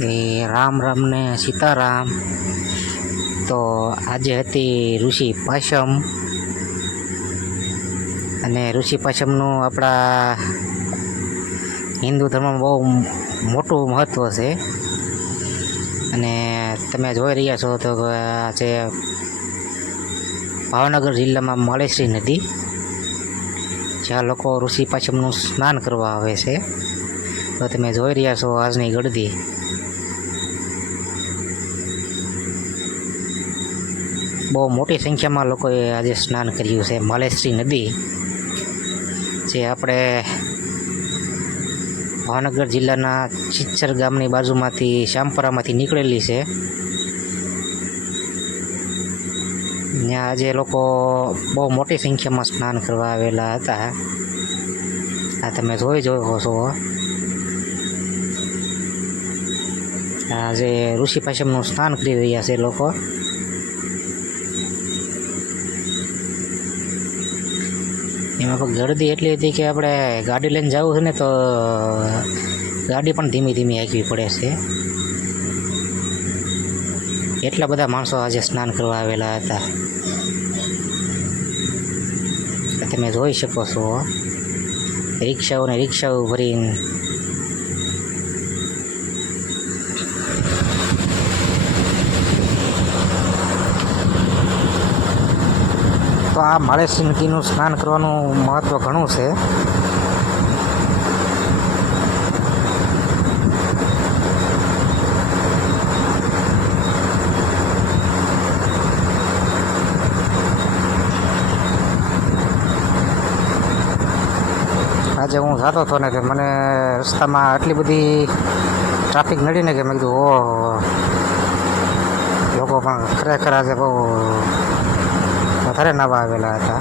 એ રામ રામ ને સીતારામ. તો આજે હતી ઋષિ પાંચમ અને ઋષિ પાંચમનું આપણા હિન્દુ ધર્મમાં બહુ મોટું મહત્ત્વ છે. અને તમે જોઈ રહ્યા છો તો આજે ભાવનગર જિલ્લામાં માળેશ્રી નદી, જ્યાં લોકો ઋષિ પાંચમનું સ્નાન કરવા આવે છે. તો તમે જોઈ રહ્યા છો આજની ગળદી. બહુ મોટી સંખ્યામાં લોકોએ આજે સ્નાન કર્યું છે. માળેશ્રી નદી જે આપણે ભાવનગર જિલ્લાના ચિત્સર ગામની બાજુમાંથી શ્યામપરામાંથી નીકળેલી છે. ત્યાં આજે લોકો બહુ મોટી સંખ્યામાં સ્નાન કરવા આવેલા હતા. આ તમે જોઈ શકો છો. આજે ઋષિ પાંચમનું સ્નાન કરી રહ્યા છે લોકો. એમાં પણ ગળદી એટલી હતી કે આપણે ગાડી લઈને જવું છે ને તો ગાડી પણ ધીમી ધીમી હાંકવી પડે છે. એટલા બધા માણસો આજે સ્નાન કરવા આવેલા હતા. તમે જોઈ શકો છો રિક્ષાઓને રિક્ષાઓ ભરીને. તો આ માળેશ્રી નદીનું સ્નાન કરવાનું મહત્ત્વ ઘણું છે. આજે હું જતો હતો ને કે મને રસ્તામાં આટલી બધી ટ્રાફિક નડી ને કે મેં કીધું ઓહો, લોકો પણ ખરેખર આજે બહુ વધારે નવા આવેલા હતા.